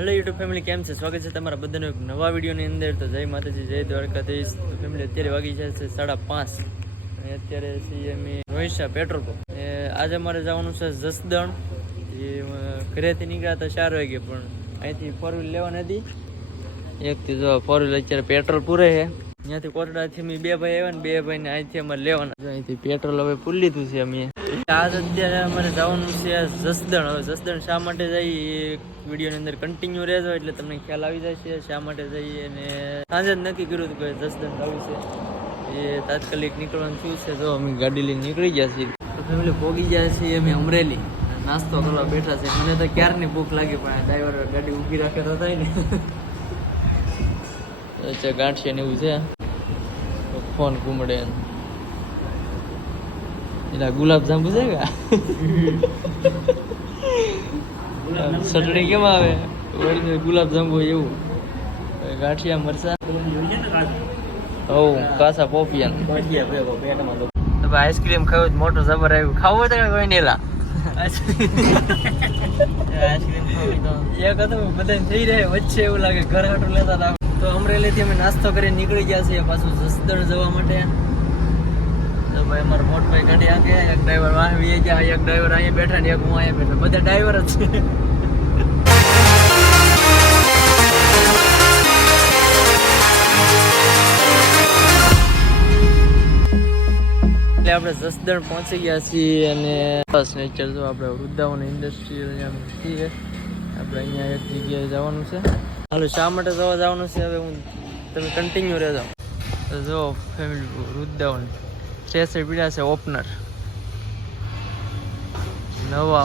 Hello YouTube family કેમ છે? સ્વાગત છે તમારા બધાનો એક નવા વિડીયોની અંદર. તો જય માતાજી, જય દ્વારકાધીશ. ફેમિલી અત્યારે વાગી જાય છે સાડા પાંચ. અને અત્યારે છીએ અમે રોહિશા પેટ્રોલ પંપ આજે અમારે જવાનું છે જસદણ. એ ઘરેથી નીકળ્યા હતા ચાર વાગે, પણ અહીંથી ફોર વ્હીલ લેવાની હતી. એકથી જો ફોર વ્હીલ અત્યારે પેટ્રોલ પૂરે છે. ત્યાંથી કોટડાથી અમે બે ભાઈ આવ્યા ને બે ભાઈને અહીંથી અમારે લેવાના. જો અહીંથી પેટ્રોલ હવે પૂરી લીધું છે અમે. આજ અત્યારે અમારે જવાનું છે જસદણ. હવે જસદણ શા માટે જઈએ વિડીયોની અંદર કન્ટિન્યુ રહેજો એટલે તમને ખ્યાલ આવી જાય છે શા માટે જઈએ અને સાંજે જ નક્કી કર્યું હતું કે જસદણ જવું છે. એ તાત્કાલિક નીકળવાનું શું છે? જો અમે ગાડી લઈને નીકળી ગયા છીએ. તો ફેમિલી ભોગી ગયા છીએ અમે અમરેલી. નાસ્તો કરવા બેઠા છે. મને તો ક્યારની ભૂખ લાગી, પણ ડ્રાઈવર ગાડી ઊભી રાખે તો થાય ને. અચ્છા છે ને એવું છે? ફોન ઘૂમડે ગુલાબ જાંબુ છે કે? ચટણી કેમ આવે? ગુલાબ જાંબુ એવું. ગાંઠિયા, મરચા. હવ કાસા પોપિયન. તો આઈસ્ક્રીમ ખાવ મોટો જબર આવ્યું. ખાવું તો કોઈ નેલા વચ્ચે એવું લાગે ઘર હાટું લેતા તો અમરેલીથી અમે નાસ્તો કરીને નીકળી ગયા છીએ પાછું જસદણ જવા માટે. ભાઈ અમારો મોટભાઈ ગાડી આગે એક ડ્રાઈવર વાહ વી ગયા, એક ડ્રાઈવર અહીંયા બેઠા ને એક હું અહીંયા બેઠો. બધા ડ્રાઈવર જ છે. આપણે જસદણ પહોંચી ગયા છીએ અને બસ નેચર જો આપણે વૃદ્ધાવન ઇન્ડસ્ટ્રી અહીંયા છીએ. આપણે અહીંયા એક જગ્યાએ જવાનું છે. હાલો, શા માટે જવા જવાનું છે? હવે હું, તમે કન્ટિન્યુ રહેજો. તો જો ફેમિલી વૃદ્ધાવન સ્ટ્રેસર પીડા છે ઓપનર. નવા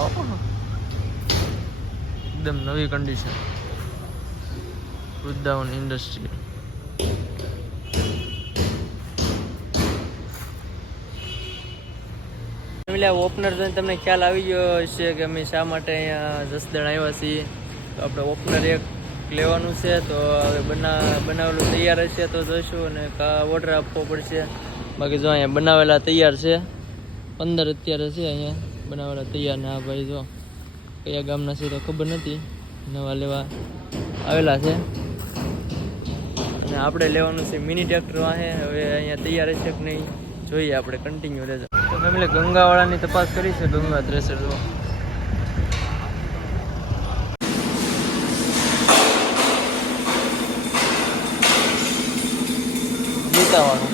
એકદમ નવી કન્ડિશન વૃદ્ધાવન ઇન્ડસ્ટ્રી ઓપનર જોઈને તમને ખ્યાલ આવી ગયો હશે કે અમે શા માટે અહીંયા જસદણ આવ્યા છીએ. તો આપણે ઓપનર એક લેવાનું છે, તો હવે બના બનાવેલું તૈયાર હશે, તો જોઈશું અને ઓર્ડર આપવો પડશે. બાકી જો અહીંયા બનાવેલા તૈયાર છે. પંદર અત્યારે છે અહીંયા બનાવેલા તૈયાર ને આ ભાઈ જો કયા ગામના છે તો ખબર નથી. નવા લેવા આવેલા છે. અને આપણે લેવાનું છે મિની ટ્રેક્ટર વાહે. હવે અહીંયા તૈયાર છે કે નહીં? જોઈએ આપણે કન્ટિન્યુ રહેજો તો ફેમિલી ગંગાવાળાની તપાસ કરી છે, ગંગા થ્રેસર જો ગીતાવાળું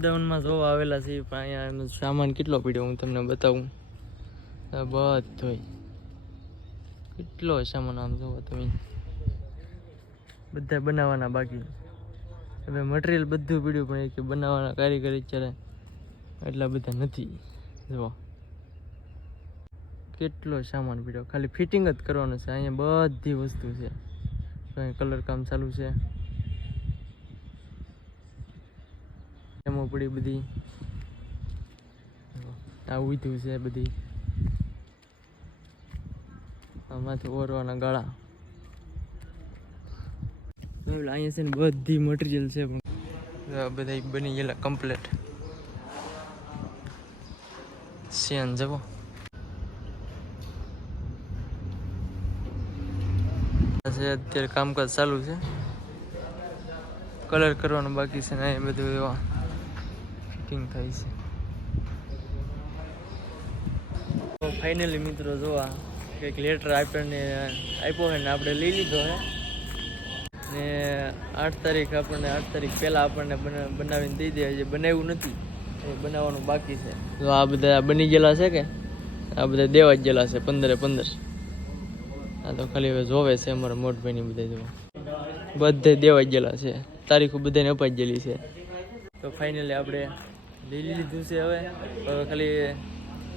વૃંદાવનમાં જોવા આવેલા છે પણ અહીંયા સામાન કેટલો પીડ્યો હું તમને બતાવું. આ બધોય. કેટલો સામાન આમ જોવો તમે. બધા બનાવવાના બાકી. હવે મટીરિયલ બધું પીડ્યું, પણ એ કે બનાવવાના કારીગર અત્યારે એટલા બધા નથી. જોવો કેટલો સામાન પીડ્યો. ખાલી ફિટિંગ જ કરવાનું છે. અહીંયા બધી વસ્તુ છે. કલર કામ ચાલુ છે. એમાં પડી બધી. આવું થયું છે બધી. આમાંથી ઓરવાના ગાળા. અહીંયા છે ને બધી મટીરિયલ છે પણ. બધા બની ગયેલા કમ્પ્લેટ સેન જવો. અત્યારે કામકાજ ચાલુ છે. કલર કરવાનું બાકી છે ને એ બધું એવા. ફિટિંગ થાય છે. ફાઇનલી મિત્રો જોવા કંઈક લેટર આપણને આપ્યો હોય ને આપણે લઈ લીધો હે ને આઠ તારીખ આપણને, આઠ તારીખ પહેલાં આપણને બના- બનાવીને દઈ દે જે બનાવ્યું નથી. એ બનાવવાનું બાકી છે. તો આ બધા બની ગયેલા છે કે? આ બધા દેવા જ ગયેલા છે, પંદરે પંદર. આ તો ખાલી હવે જોવે છે અમારા મોટભાઈની બધા જોવા. બધે દેવા જ ગયેલા છે. તારીખો બધાને અપાઈ ગયેલી છે. તો ફાઇનલી આપણે લઈ લીધું છે હવે. હવે ખાલી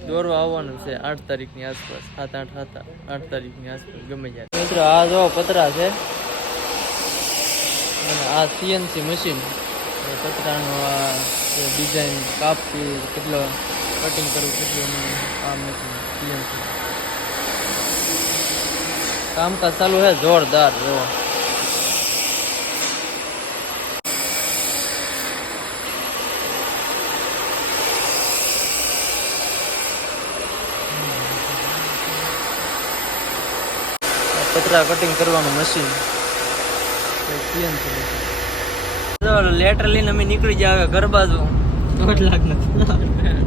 દોરવા આવવાનું છે આઠ તારીખની આસપાસ. સાત, આઠ સાત, આઠ તારીખની આસપાસ ગમે ત્યારે. મિત્રો, આ જો પતરા છે. અને આ સીએનસી મશીન. એ પતરાનું આ ડિઝાઇન કાપી કેટલો કટિંગ કરવું કેટલું એનું આ મશીન સીએનસી. કામકાજ ચાલુ છે, જોરદાર, જો. પતરા કટિંગ કરવાનું મશીન લેટર લઈને અમે નીકળી જાય હવે ઘર બાજુ. દોઢ લાખ નો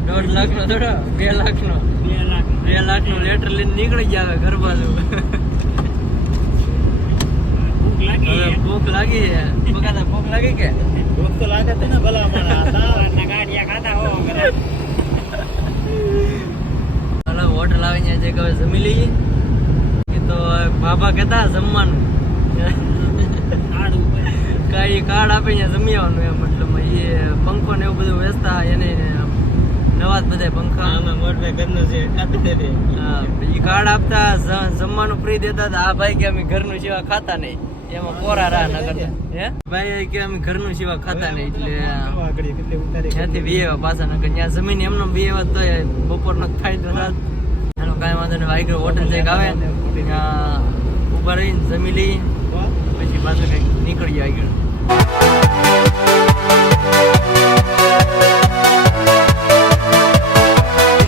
દોઢ લાખ નો થોડો બે લાખ નો બે લાખ નો લેટર લઈને નીકળી જાય ઘર બાજુ. ભૂખ લાગી છે બગાતા ભૂખ લાગી કે? હાલો હોટલ આવી જાય છે કે હવે જમી લઈએ તો બાબા કહેતા જમવાનું. કાંઈ કાર્ડ આપે જમીવાનું જમી આવવાનું એમ મતલબ એ પંખો ને એવું બધું વેચતા એને નવા જ બધા પંખા. એ કાર્ડ આપતા જમવાનું ફ્રી દેતા આ ભાઈ કે અમે ઘરનું સિવા ખાતા નહીં. એમાં કોરા રા ન કરતા. હે? ભાઈ કે અમે ઘરનું સિવા ખાતા નહીં એટલે ત્યાંથી બીએવા પાછા ત્યાં જમીન એમનો બીએવા તો બપોરનો થાત એનો કાંઈ વાંધો નહીં. વાઈગર હોટલ જઈ આવે. ત્યાં ઊભા રહીને જમી લઈ પછી પાછું કંઈક નીકળી આગળ.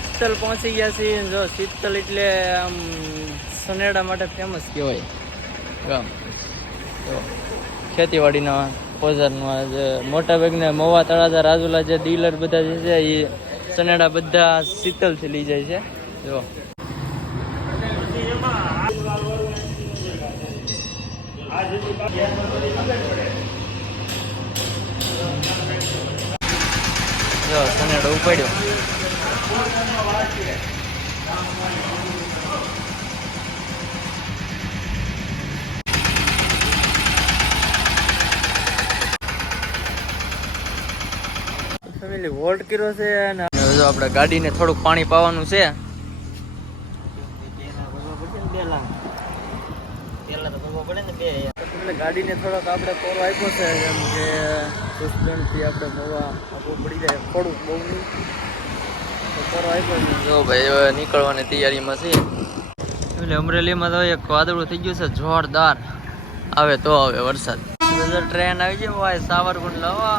શીતલ પહોંચી ગયા છીએ જો શીતલ એટલે આમ સનેડા માટે ફેમસ કહેવાય. ગામ જો ખેતીવાડીના ઓજારનું આજે જે મોટા ભાગના મવા તળાજા રાજુલા જે ડીલર બધા જે છે એ સનેડા બધા શીતલથી લઈ જાય છે. જો. જો સનેડો ઉપાડ્યો. ફેમિલી વોલ્ટ કર્યો છે અને જો આપણે ગાડીને થોડુંક પાણી પાવાનું છે. એટલે ગાડીને થોડોક આપણે કોરો આપ્યો છે જેમ કે સસ્પેન્ડથી આપણે મોવા આપવું પડી જાય થોડુંક બહુ નહીં. તો કોરો આપ્યો છે. જો ભાઈ હવે નીકળવાની તૈયારીમાં છે એટલે અમરેલીમાં તો એક વાદળું થઈ ગયું છે જોરદાર. આવે તો આવે વરસાદ. ટ્રેન આવી જાય ભાઈ સાવરકુંડ લાવવા